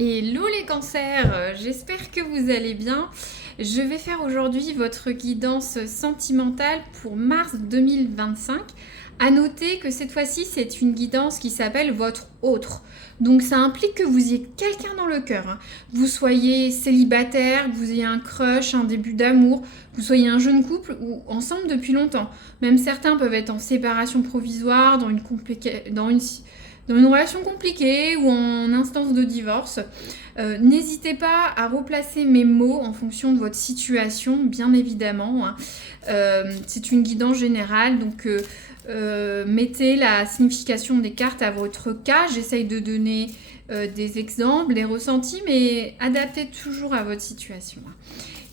Hello les cancers, j'espère que vous allez bien. Je vais faire aujourd'hui votre guidance sentimentale pour mars 2025. À noter que cette fois-ci, c'est une guidance qui s'appelle votre autre. Donc ça implique que vous ayez quelqu'un dans le cœur. Hein. Vous soyez célibataire, que vous ayez un crush, un début d'amour, que vous soyez un jeune couple ou ensemble depuis longtemps. Même certains peuvent être en séparation provisoire, dans une relation compliquée ou en instance de divorce. N'hésitez pas à replacer mes mots en fonction de votre situation, bien évidemment. Hein. C'est une guidance générale, donc mettez la signification des cartes à votre cas. J'essaye de donner des exemples, des ressentis, mais adaptez toujours à votre situation.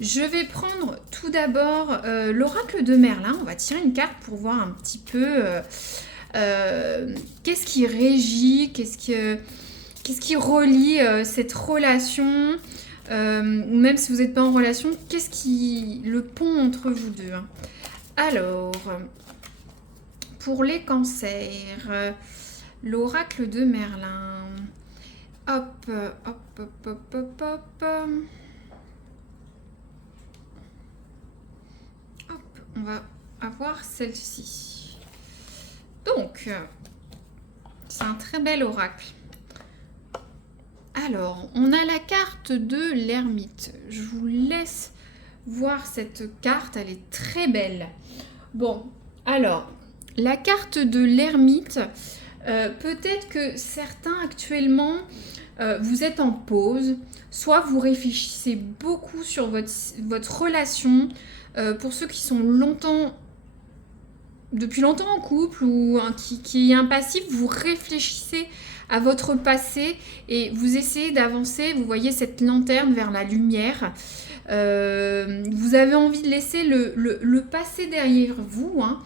Je vais prendre tout d'abord l'oracle de Merlin. On va tirer une carte pour voir un petit peu qu'est-ce qui régit, qu'est-ce qui relie cette relation, ou même si vous n'êtes pas en relation, qu'est-ce qui le pont entre vous deux. Hein. Alors, pour les cancers, l'oracle de Merlin. Hop, hop, hop, hop, hop, hop. Hop, on va avoir celle-ci. Donc, c'est un très bel oracle. Alors, on a la carte de l'ermite. Je vous laisse voir cette carte, elle est très belle. Bon, alors, la carte de l'ermite, peut-être que certains actuellement, vous êtes en pause, soit vous réfléchissez beaucoup sur votre relation, pour ceux qui sont depuis longtemps en couple ou qui est impassif, vous réfléchissez à votre passé et vous essayez d'avancer, vous voyez cette lanterne vers la lumière. Vous avez envie de laisser le passé derrière vous, hein,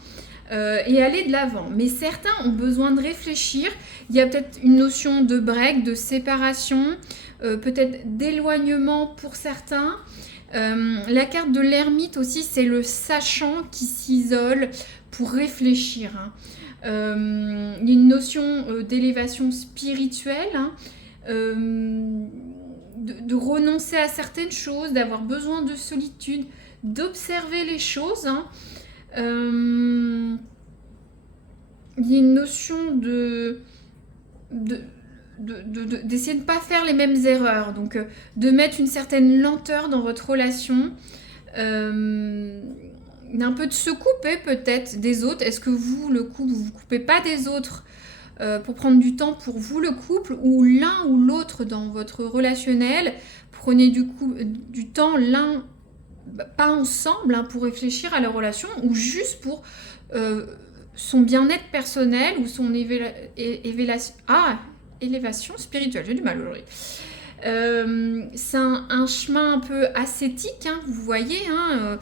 et aller de l'avant. Mais certains ont besoin de réfléchir. Il y a peut-être une notion de break, de séparation, peut-être d'éloignement pour certains. La carte de l'ermite aussi, c'est le sachant qui s'isole pour réfléchir. Hein. Il y a une notion d'élévation spirituelle, hein, de renoncer à certaines choses, d'avoir besoin de solitude, d'observer les choses. Hein. Il y a une notion d'essayer de ne pas faire les mêmes erreurs, donc de mettre une certaine lenteur dans votre relation, d'un peu de se couper peut-être des autres. Est-ce que vous, le couple, vous ne vous coupez pas des autres pour prendre du temps pour vous, le couple, ou l'un ou l'autre dans votre relationnel, prenez du temps l'un, pas ensemble, hein, pour réfléchir à la relation, ou juste pour son bien-être personnel ou son élévation spirituelle. J'ai du mal aujourd'hui. C'est un chemin un peu ascétique, hein, vous voyez, hein,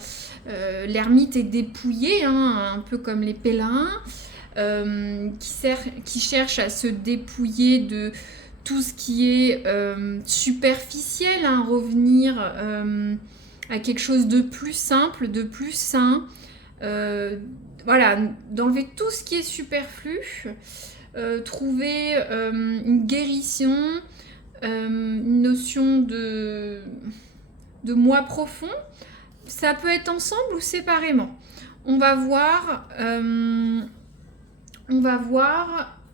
l'ermite est dépouillé, hein, un peu comme les pèlerins, qui cherchent à se dépouiller de tout ce qui est superficiel, hein, revenir à quelque chose de plus simple, de plus sain, voilà, d'enlever tout ce qui est superflu, trouver une guérison, une notion de moi profond. Ça peut être ensemble ou séparément. On va voir,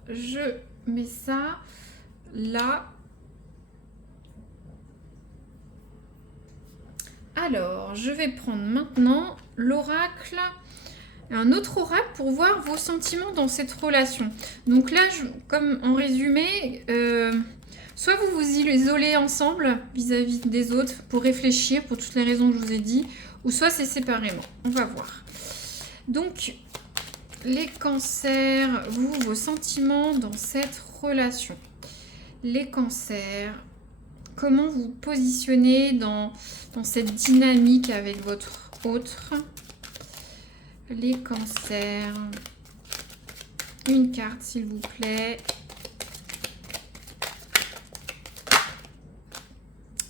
je mets ça là. Alors, je vais prendre maintenant l'oracle, un autre oracle pour voir vos sentiments dans cette relation. Donc là, comme en résumé, soit vous vous isolez ensemble vis-à-vis des autres pour réfléchir pour toutes les raisons que je vous ai dit, ou soit c'est séparément. On va voir. Donc, les cancers, vos sentiments dans cette relation. Les cancers, comment vous positionnez dans cette dynamique avec votre autre. Les cancers. Une carte, s'il vous plaît.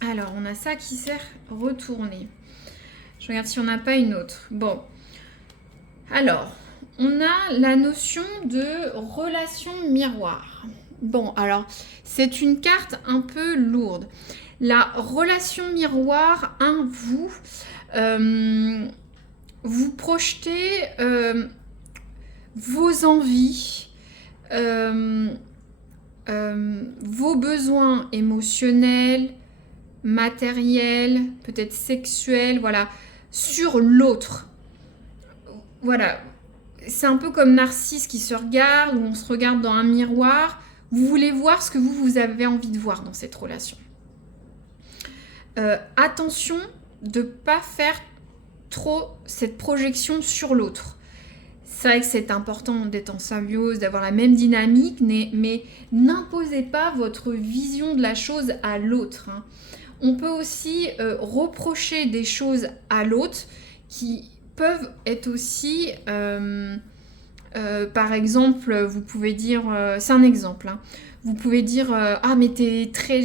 Alors, on a ça qui sert retourné. Je regarde si on n'a pas une autre. Bon. Alors, on a la notion de relation miroir. Bon, alors, c'est une carte un peu lourde. La relation miroir, vous projetez vos envies, vos besoins émotionnels, matériels, peut-être sexuels, voilà, sur l'autre. Voilà, c'est un peu comme Narcisse qui se regarde, ou on se regarde dans un miroir. Vous voulez voir ce que vous avez envie de voir dans cette relation. Attention de ne pas faire trop cette projection sur l'autre. C'est vrai que c'est important d'être en symbiose, d'avoir la même dynamique, mais n'imposez pas votre vision de la chose à l'autre. On peut aussi reprocher des choses à l'autre qui peuvent être aussi... par exemple, vous pouvez dire... c'est un exemple. Vous pouvez dire ah mais t'es très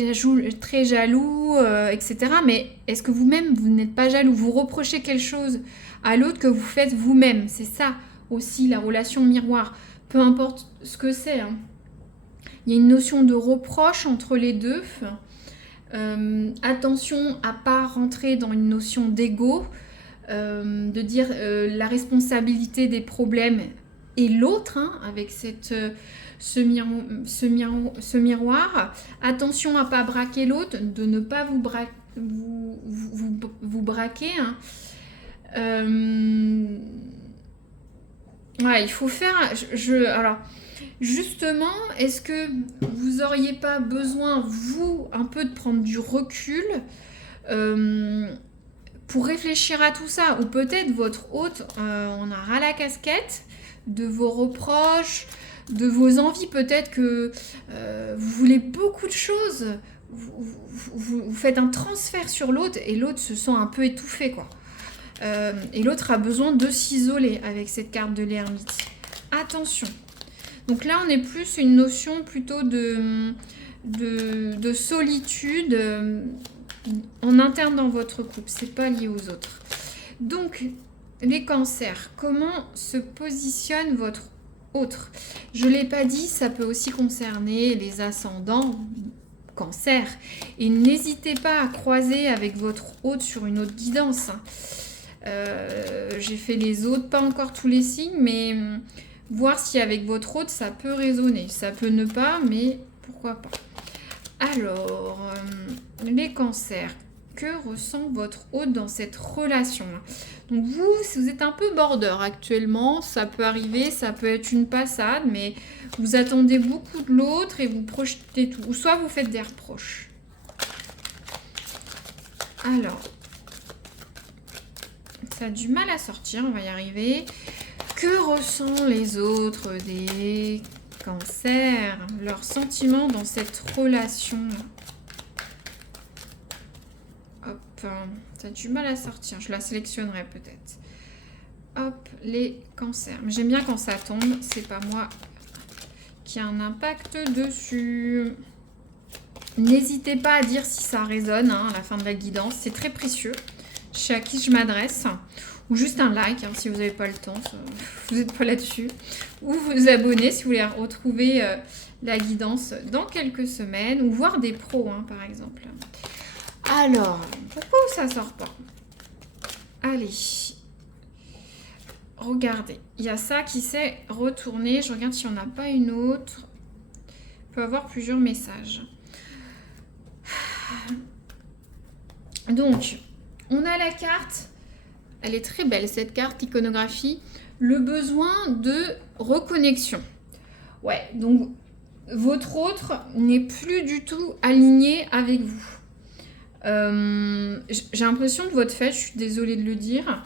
jaloux, etc. Mais est-ce que vous-même, vous n'êtes pas jaloux? Vous reprochez quelque chose à l'autre que vous faites vous-même. C'est ça aussi la relation miroir. Peu importe ce que c'est. Il y a une notion de reproche entre les deux. Attention à ne pas rentrer dans une notion d'ego, de dire la responsabilité des problèmes est l'autre, avec ce miroir. Attention à ne pas braquer l'autre, de ne pas vous braquer. Ouais, il faut faire... alors, justement, est-ce que vous n'auriez pas besoin, vous, un peu de prendre du recul pour réfléchir à tout ça? Ou peut-être votre hôte on a ras la casquette de vos reproches, de vos envies. Peut-être que vous voulez beaucoup de choses. Vous faites un transfert sur l'autre et l'autre se sent un peu étouffé, quoi. Et l'autre a besoin de s'isoler avec cette carte de l'ermite. Attention. Donc là, on est plus une notion plutôt de solitude en interne dans votre couple. C'est pas lié aux autres. Donc, les cancers, comment se positionne votre autre? Je ne l'ai pas dit, ça peut aussi concerner les ascendants cancer. Et n'hésitez pas à croiser avec votre hôte sur une autre guidance. J'ai fait les autres, pas encore tous les signes, mais voir si avec votre hôte ça peut résonner. Ça peut ne pas, mais pourquoi pas. Alors, les cancers, que ressent votre hôte dans cette relation-là? Donc vous, si vous êtes un peu border actuellement, ça peut arriver, ça peut être une passade, mais vous attendez beaucoup de l'autre et vous projetez tout. Ou soit vous faites des reproches. Alors, ça a du mal à sortir, on va y arriver. Que ressentent les autres des cancers? Leurs sentiments dans cette relation? Hop, ça a du mal à sortir. Je la sélectionnerai peut-être. Hop, les cancers. Mais j'aime bien quand ça tombe. C'est pas moi qui a un impact dessus. N'hésitez pas à dire si ça résonne à la fin de la guidance. C'est très précieux. Je sais à qui je m'adresse. Ou juste un like si vous n'avez pas le temps. Vous n'êtes pas là-dessus. Ou vous abonner si vous voulez retrouver la guidance dans quelques semaines. Ou voir des pros, par exemple. Alors, pourquoi ça sort pas? Allez. Regardez. Il y a ça qui s'est retourné. Je regarde si on n'a pas une autre. On peut avoir plusieurs messages. Donc, on a la carte. Elle est très belle, cette carte iconographie. Le besoin de reconnexion. Ouais, donc votre autre n'est plus du tout aligné avec vous. J'ai l'impression de votre fait, je suis désolée de le dire.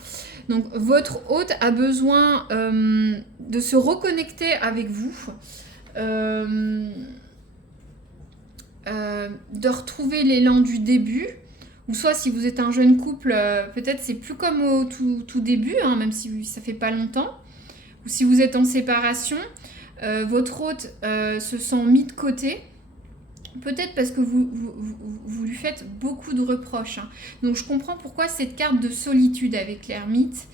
Donc votre hôte a besoin de se reconnecter avec vous, de retrouver l'élan du début. Ou soit si vous êtes un jeune couple, peut-être c'est plus comme au tout début, même si ça fait pas longtemps. Ou si vous êtes en séparation, votre hôte se sent mis de côté. Peut-être parce que vous lui faites beaucoup de reproches. Donc je comprends pourquoi cette carte de solitude avec l'ermite.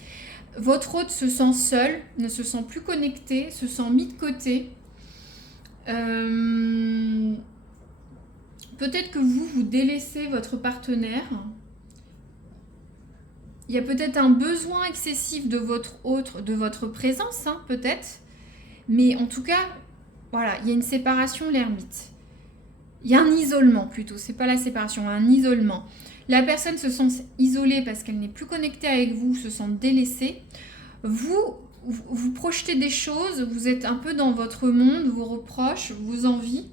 Votre hôte se sent seul, ne se sent plus connecté, se sent mis de côté. Peut-être que vous délaissez votre partenaire. Il y a peut-être un besoin excessif de votre présence, hein, peut-être. Mais en tout cas, voilà, il y a une séparation, l'ermite. Il y a un isolement plutôt, c'est pas la séparation, un isolement. La personne se sent isolée parce qu'elle n'est plus connectée avec vous, se sent délaissée. Vous projetez des choses, vous êtes un peu dans votre monde, vos reproches, vos envies,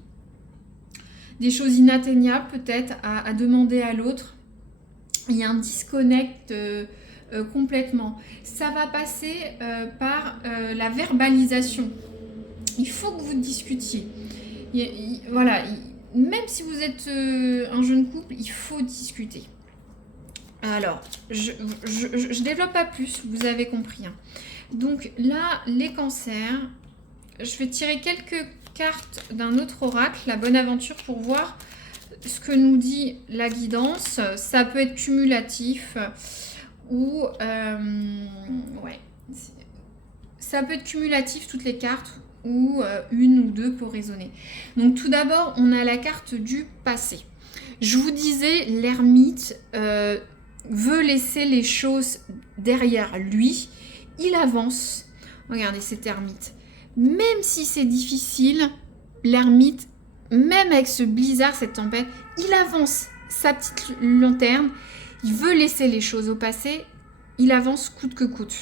des choses inatteignables peut-être à demander à l'autre. Il y a un disconnect complètement. Ça va passer par la verbalisation. Il faut que vous discutiez. Voilà, même si vous êtes un jeune couple, il faut discuter. Alors, je développe pas plus, vous avez compris. Hein. Donc là, les cancers, je vais tirer quelques cartes d'un autre oracle, la bonne aventure, pour voir ce que nous dit la guidance. Ça peut être cumulatif ou... ouais. Ça peut être cumulatif, toutes les cartes, ou une ou deux pour raisonner. Donc tout d'abord, on a la carte du passé. Je vous disais, l'ermite veut laisser les choses derrière lui. Il avance. Regardez cet ermite. Même si c'est difficile, l'ermite, même avec ce blizzard, cette tempête, il avance sa petite lanterne. Il veut laisser les choses au passé. Il avance coûte que coûte.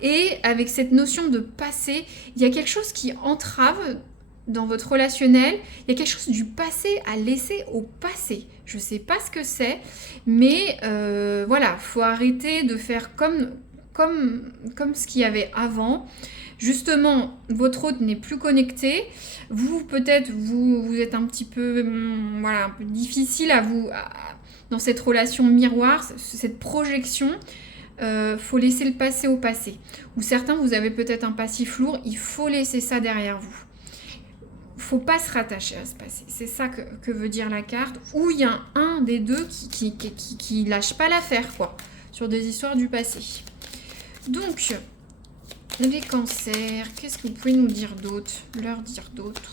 Et avec cette notion de passé, il y a quelque chose qui entrave dans votre relationnel. Il y a quelque chose du passé à laisser au passé. Je ne sais pas ce que c'est, mais voilà, il faut arrêter de faire comme ce qu'il y avait avant. Justement, votre hôte n'est plus connecté. Vous, peut-être, vous êtes un petit peu, voilà, un peu difficile dans cette relation miroir, cette projection. Faut laisser le passé au passé. Ou certains, vous avez peut-être un passif lourd, il faut laisser ça derrière vous. Faut pas se rattacher à ce passé. C'est ça que veut dire la carte. Ou il y a un des deux qui lâche pas l'affaire, quoi, sur des histoires du passé. Donc, les cancers, qu'est-ce que vous pouvez nous dire d'autre? Leur dire d'autre.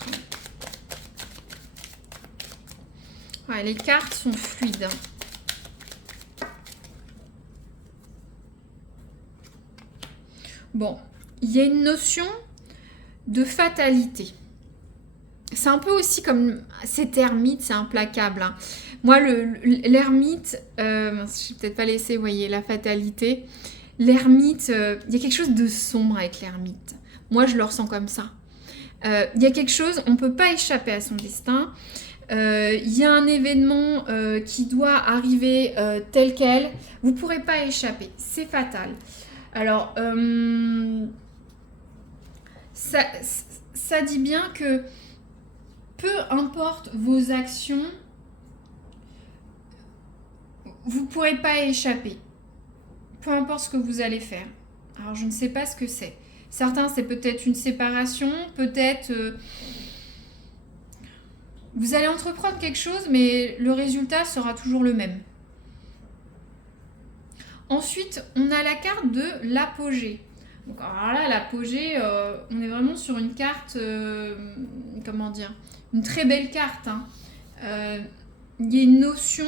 Ouais, les cartes sont fluides. Bon, il y a une notion de fatalité. C'est un peu aussi comme cet ermite, c'est implacable. Hein. Moi, l'ermite, je vais peut-être pas laisser, vous voyez, la fatalité. L'ermite, il y a quelque chose de sombre avec l'ermite. Moi, je le ressens comme ça. Il y a quelque chose, on ne peut pas échapper à son destin. Il y a un événement qui doit arriver tel quel. Vous ne pourrez pas échapper. C'est fatal. Alors, ça dit bien que peu importe vos actions, vous ne pourrez pas échapper. Peu importe ce que vous allez faire. Alors, je ne sais pas ce que c'est. Certains, c'est peut-être une séparation, peut-être... vous allez entreprendre quelque chose, mais le résultat sera toujours le même. Ensuite, on a la carte de l'apogée. Donc, alors là, l'apogée, on est vraiment sur une carte, comment dire, une très belle carte. Hein. Il y a une notion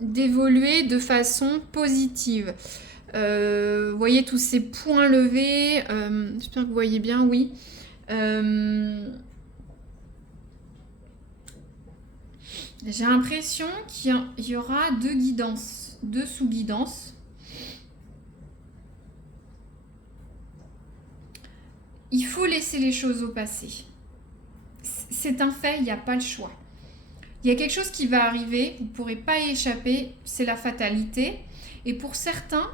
d'évoluer de façon positive. Vous voyez tous ces points levés. J'espère que vous voyez bien, oui. J'ai l'impression qu'il y aura deux guidances, deux sous-guidances. Il faut laisser les choses au passé. C'est un fait, il n'y a pas le choix. Il y a quelque chose qui va arriver, vous ne pourrez pas y échapper, c'est la fatalité. Et pour certains,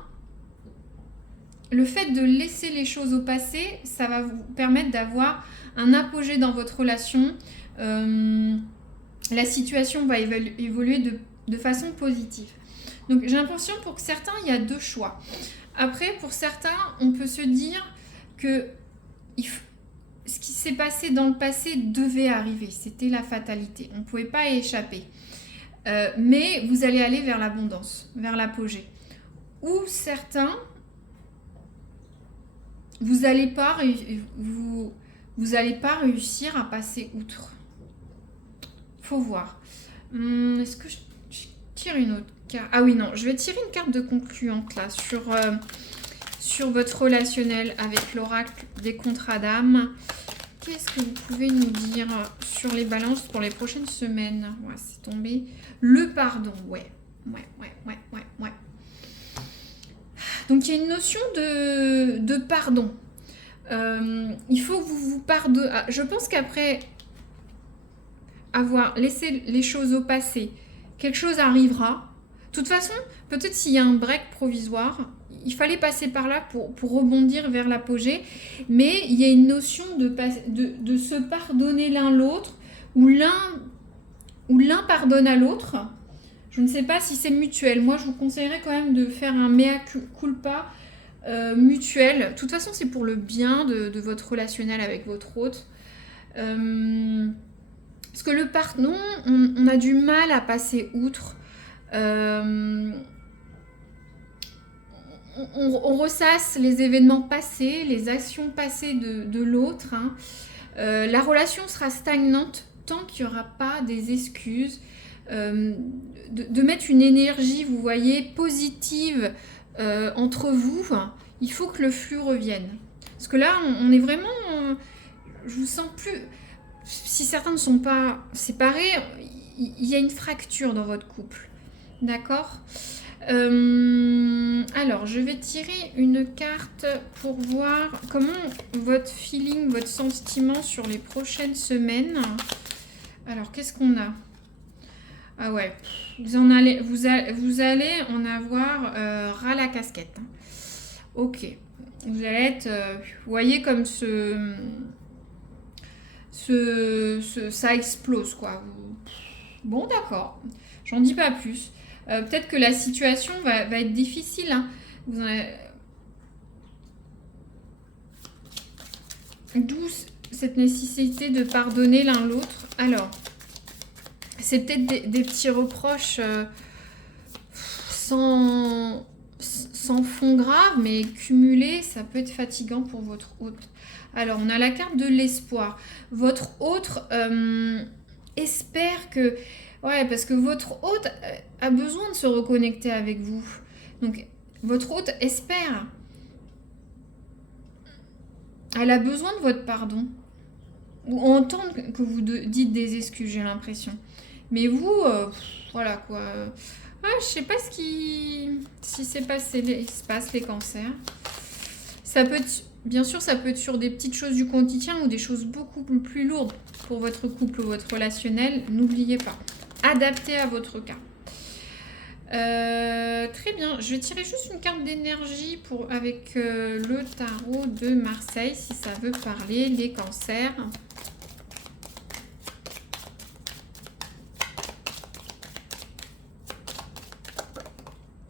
le fait de laisser les choses au passé, ça va vous permettre d'avoir un apogée dans votre relation. La situation va évoluer de façon positive. Donc j'ai l'impression pour certains, il y a deux choix. Après, pour certains, on peut se dire que ce qui s'est passé dans le passé devait arriver. C'était la fatalité. On ne pouvait pas y échapper. Mais vous allez aller vers l'abondance, vers l'apogée. Ou certains, vous n'allez pas, vous n'allez pas réussir à passer outre. Faut voir. Est-ce que je tire une autre carte? Ah oui, non, je vais tirer une carte de concluante là sur votre relationnel avec l'oracle des contrats d'âme. Qu'est-ce que vous pouvez nous dire sur les balances pour les prochaines semaines? Ouais, c'est tombé. Le pardon, ouais. Donc, il y a une notion de pardon. Il faut que vous vous pardonnez. Je pense qu'après avoir laissé les choses au passé, quelque chose arrivera. De toute façon, peut-être s'il y a un break provisoire, il fallait passer par là pour rebondir vers l'apogée. Mais il y a une notion de se pardonner l'un l'autre, ou l'un pardonne à l'autre. Je ne sais pas si c'est mutuel. Moi, je vous conseillerais quand même de faire un mea culpa mutuel. De toute façon, c'est pour le bien de votre relationnel avec votre hôte. Parce que le pardon, on a du mal à passer outre. On ressasse les événements passés, les actions passées de l'autre. Hein. La relation sera stagnante tant qu'il n'y aura pas des excuses. De mettre une énergie, vous voyez, positive entre vous. Il faut que le flux revienne. Parce que là, on est vraiment... je vous sens plus... Si certains ne sont pas séparés, il y a une fracture dans votre couple. D'accord ? Alors, je vais tirer une carte pour voir comment votre feeling, votre sentiment sur les prochaines semaines. Alors, qu'est-ce qu'on a ? Ah ouais, vous allez en avoir ras la casquette. Ok, vous allez être, vous voyez comme ça explose quoi. Bon d'accord, j'en dis pas plus. Peut-être que la situation va être difficile. Hein. D'où cette nécessité de pardonner l'un l'autre. Alors, c'est peut-être des petits reproches sans fond grave, mais cumulés, ça peut être fatigant pour votre hôte. Alors, on a la carte de l'espoir. Votre hôte espère que... Ouais, parce que votre hôte a besoin de se reconnecter avec vous. Donc, votre hôte espère. Elle a besoin de votre pardon. Ou entend que vous dites des excuses, j'ai l'impression. Mais vous, voilà quoi. Je sais pas si c'est passé, il se passe les cancers. Ça peut être, bien sûr, ça peut être sur des petites choses du quotidien ou des choses beaucoup plus lourdes pour votre couple ou votre relationnel. N'oubliez pas. Adapté à votre cas. Très bien. Je vais tirer juste une carte d'énergie avec le tarot de Marseille, si ça veut parler, les cancers.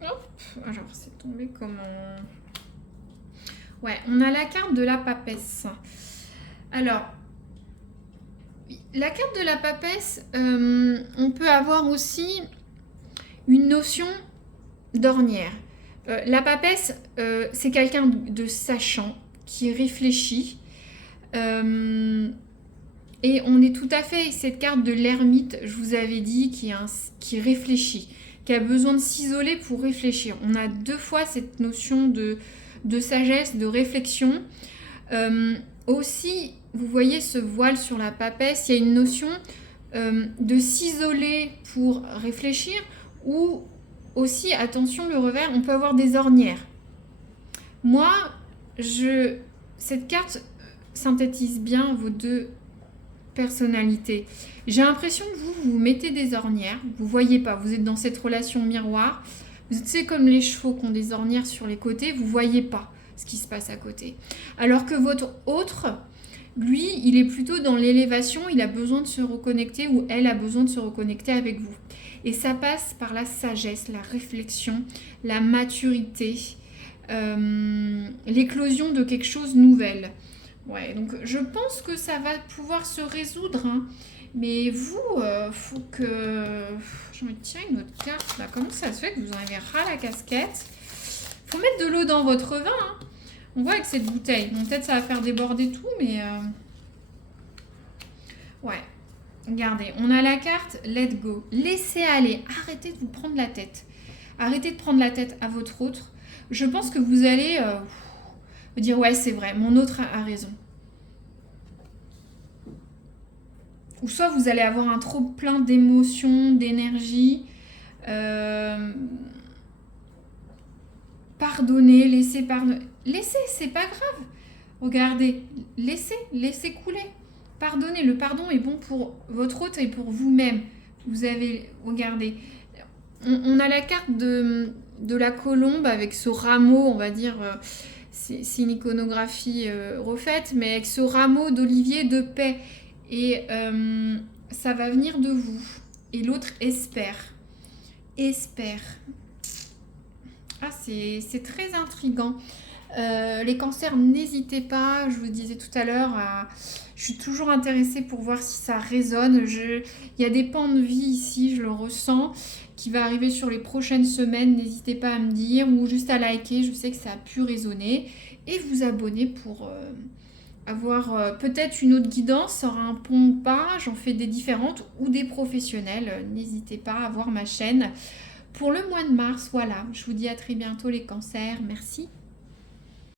Hop, alors c'est tombé comment? Ouais, on a la carte de la papesse. Alors, la carte de la papesse, on peut avoir aussi une notion d'ornière. La papesse, c'est quelqu'un de sachant, qui réfléchit. Et on est tout à fait, cette carte de l'ermite, je vous avais dit, qui réfléchit, qui a besoin de s'isoler pour réfléchir. On a deux fois cette notion de sagesse, de réflexion. Aussi, vous voyez ce voile sur la papesse, il y a une notion de s'isoler pour réfléchir, ou aussi, attention, le revers, on peut avoir des ornières. Moi, cette carte synthétise bien vos deux personnalités. J'ai l'impression que vous mettez des ornières, vous voyez pas, vous êtes dans cette relation miroir, vous êtes comme les chevaux qui ont des ornières sur les côtés, vous voyez pas ce qui se passe à côté. Alors que votre autre, lui, il est plutôt dans l'élévation, il a besoin de se reconnecter, ou elle a besoin de se reconnecter avec vous. Et ça passe par la sagesse, la réflexion, la maturité, l'éclosion de quelque chose de nouvel. Ouais, donc je pense que ça va pouvoir se résoudre. Hein. Mais vous, faut que... Je vais me tirer une autre carte. Là. Comment ça se fait que vous en avez ras la casquette? Faut mettre de l'eau dans votre vin. Hein. On voit avec cette bouteille. Bon, peut-être ça va faire déborder tout, mais... Ouais. Regardez, on a la carte Let Go. Laissez aller. Arrêtez de vous prendre la tête. Arrêtez de prendre la tête à votre autre. Je pense que vous allez vous dire, ouais, c'est vrai, mon autre a raison. Ou soit vous allez avoir un trop plein d'émotions, d'énergie. Pardonnez, laissez pardonner. Laissez, c'est pas grave. Regardez, laissez couler. Pardonnez, le pardon est bon pour votre autre et pour vous-même. Vous avez, regardez, on a la carte de la colombe avec ce rameau, on va dire, c'est une iconographie refaite, mais avec ce rameau d'olivier de paix. Et ça va venir de vous. Et l'autre espère. Espère. Ah, c'est très intriguant. Les cancers, n'hésitez pas, je vous disais tout à l'heure, je suis toujours intéressée pour voir si ça résonne. Il y a des pans de vie ici, je le ressens, qui va arriver sur les prochaines semaines. N'hésitez pas à me dire ou juste à liker, je sais que ça a pu résonner. Et vous abonner pour avoir peut-être une autre guidance, sur un pont ou pas, j'en fais des différentes ou des professionnels. N'hésitez pas à voir ma chaîne. Pour le mois de mars, voilà, je vous dis à très bientôt les cancers, merci.